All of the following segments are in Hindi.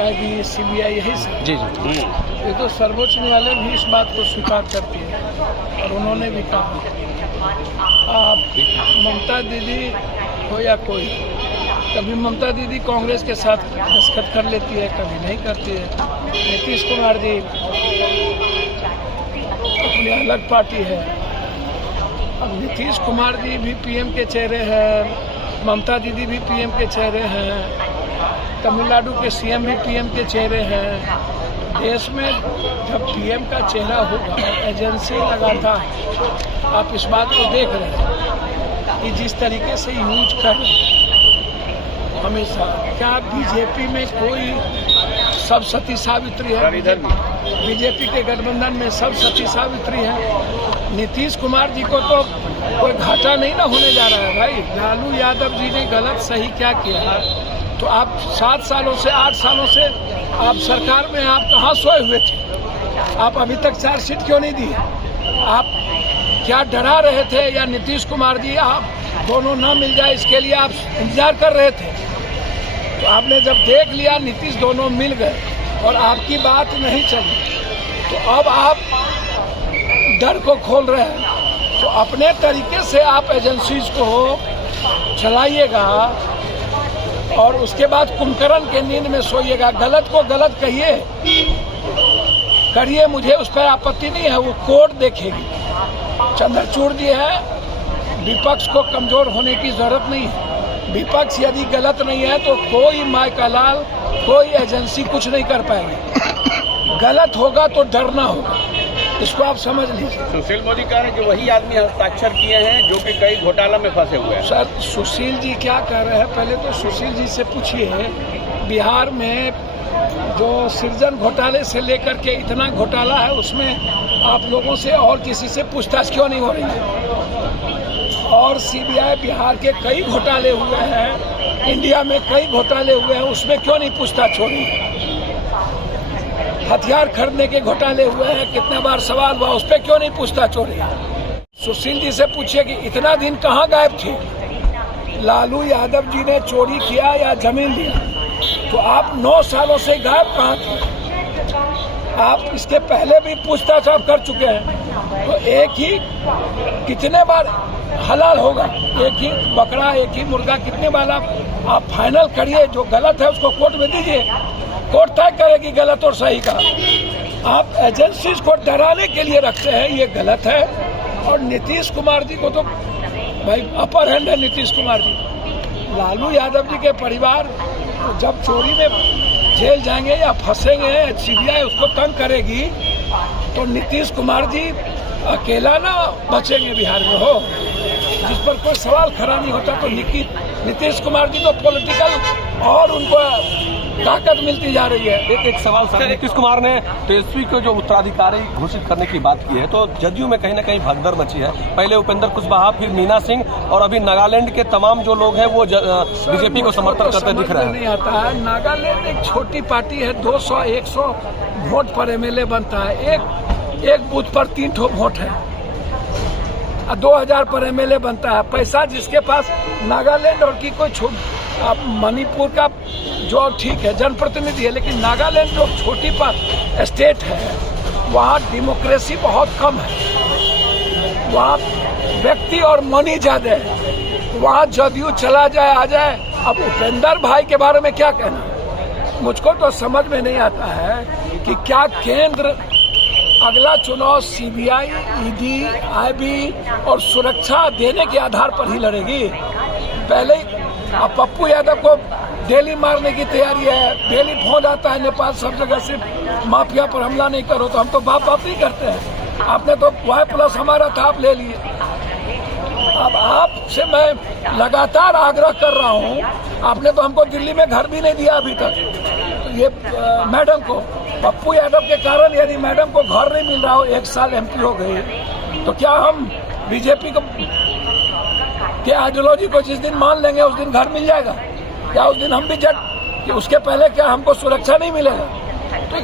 IB, CBI यही सब। जी ये तो सर्वोच्च न्यायालय भी इस बात को स्वीकार करती है और उन्होंने भी कहा, आप ममता दीदी हो या कोई, कभी ममता दीदी कांग्रेस के साथ दस्तखत कर लेती है, कभी नहीं करती है। नीतीश कुमार जी अपनी अलग पार्टी है। अब नीतीश कुमार जी भी पीएम के चेहरे हैं, ममता दीदी भी पीएम के चेहरे हैं, तमिलनाडु के सीएम भी पीएम के चेहरे हैं। देश में जब पीएम का चेहरा होगा, एजेंसी लगातार आप इस बात को देख रहे हैं कि जिस तरीके से यूज कर रहे हैं हमेशा, क्या बीजेपी में कोई सब सती सावित्री है? बीजेपी के गठबंधन में सब सती सावित्री है। नीतीश कुमार जी को तो कोई घाटा नहीं ना होने जा रहा है भाई। लालू यादव जी ने गलत सही क्या किया? तो आप 7 सालों से 8 सालों से आप सरकार में आप कहाँ सोए हुए थे? आप अभी तक चार्जशीट क्यों नहीं दी? आप क्या डरा रहे थे? या नीतीश कुमार जी आप दोनों ना मिल जाए इसके लिए आप इंतजार कर रहे थे? तो आपने जब देख लिया नीतीश दोनों मिल गए और आपकी बात नहीं चली, तो अब आप डर को खोल रहे हैं। तो अपने तरीके से आप एजेंसीज को चलाइएगा और उसके बाद कुंभकर्ण के नींद में सोइएगा। गलत को गलत कहिए, करिए, मुझे उस पर आपत्ति नहीं है, वो कोर्ट देखेगी। चंद्रचूड़ जी है, विपक्ष को कमजोर होने की जरूरत नहीं है। विपक्ष यदि गलत नहीं है तो कोई माय का लाल, कोई एजेंसी कुछ नहीं कर पाएगी। गलत होगा तो डरना होगा, इसको आप समझ लीजिए। सुशील मोदी कह रहे हैं कि वही आदमी हस्ताक्षर किए हैं जो कि कई घोटाला में फंसे हुए हैं। सर, सुशील जी क्या कर रहे हैं? पहले तो सुशील जी से पूछिए, बिहार में जो सृजन घोटाले से लेकर के इतना घोटाला है, उसमें आप लोगों से और किसी से पूछताछ क्यों नहीं हो रही है? और सीबीआई बिहार के कई घोटाले हुए हैं, इंडिया में कई घोटाले हुए हैं, उसमें क्यों नहीं पूछताछ हो रही है? हथियार खरीदने के घोटाले हुए हैं, कितने बार सवाल हुआ, उस पर क्यों नहीं पूछताछ हो रही है? सुशील जी से पूछिए कि इतना दिन कहाँ गायब थे? लालू यादव जी ने चोरी किया या जमीन दी, तो आप 9 सालों से गायब कहाँ थे? आप इसके पहले भी पूछताछ आप कर चुके हैं, तो एक ही कितने बार हलाल होगा? एक ही बकरा, एक ही मुर्गा, कितने बार आप फाइनल करिए। जो गलत है उसको कोर्ट में दीजिए, कोर्ट तय करेगी गलत और सही का। आप एजेंसीज को डराने के लिए रखते हैं, ये गलत है। और नीतीश कुमार जी को तो भाई अपर हैंड है नीतीश कुमार जी। लालू यादव जी के परिवार जब चोरी में जेल जाएंगे या फंसेंगे, सीबीआई उसको तंग करेगी, तो नीतीश कुमार जी अकेला ना बचेंगे बिहार में हो, जिस पर कोई सवाल खड़ा नहीं होता। तो नीतीश कुमार जी तो पॉलिटिकल और उनको ताकत मिलती जा रही है। एक सवाल सर, नीतीश कुमार ने तेजस्वी को जो उत्तराधिकारी घोषित करने की बात की है, तो जदयू में कहीं ना कहीं भगदड़ मची है। पहले उपेंद्र कुशवाहा, फिर मीना सिंह और अभी नागालैंड के तमाम जो लोग हैं वो बीजेपी को समर्थन करते दिख रहे हैं। नहीं आता है, नागालैंड एक छोटी पार्टी है, 200-100 वोट पर एमएलए बनता है, एक बूथ पर 3 ठो वोट है, 2000 पर एमएलए बनता है। पैसा जिसके पास, नागालैंड और की कोई आप मणिपुर का जो ठीक है जनप्रतिनिधि है, लेकिन नागालैंड जो छोटी पर स्टेट है, वहाँ डेमोक्रेसी बहुत कम है, वहाँ व्यक्ति और मनी ज्यादा है। वहाँ जदयू चला जाए आ जाए। अब उपेंद्र भाई के बारे में क्या कहना, मुझको तो समझ में नहीं आता है कि क्या केंद्र अगला चुनाव सीबीआई, ईडी, आईबी और सुरक्षा देने के आधार पर ही लड़ेगी। पहले अब पप्पू यादव को डेली मारने की तैयारी है, डेली फोन आता है नेपाल सब जगह से, माफिया पर हमला नहीं करो, तो हम तो बाप नहीं करते हैं। आपने तो Y+ हमारा था, आप ले लिए। अब आपसे मैं लगातार आग्रह कर रहा हूँ, आपने तो हमको दिल्ली में घर भी नहीं दिया अभी तक। तो ये मैडम को, पप्पू यादव के कारण यदि मैडम को घर नहीं मिल रहा हो, 1 साल MP हो गई, तो क्या हम बीजेपी को के आइडियोलॉजी को जिस दिन मान लेंगे उस दिन घर मिल जाएगा? क्या उस दिन हम भी कि उसके पहले क्या हमको सुरक्षा नहीं मिलेगा? तो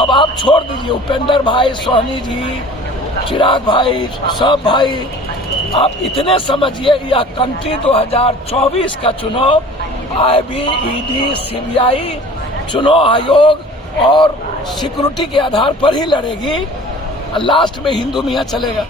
अब आप छोड़ दीजिए, उपेंद्र भाई, सोहनी जी, चिराग भाई, सब भाई, आप इतने समझिए, यह कंट्री 2024 का चुनाव IB, ED, CBI, चुनाव आयोग और सिक्योरिटी के आधार पर ही लड़ेगी। लास्ट में हिंदू मियाँ चलेगा।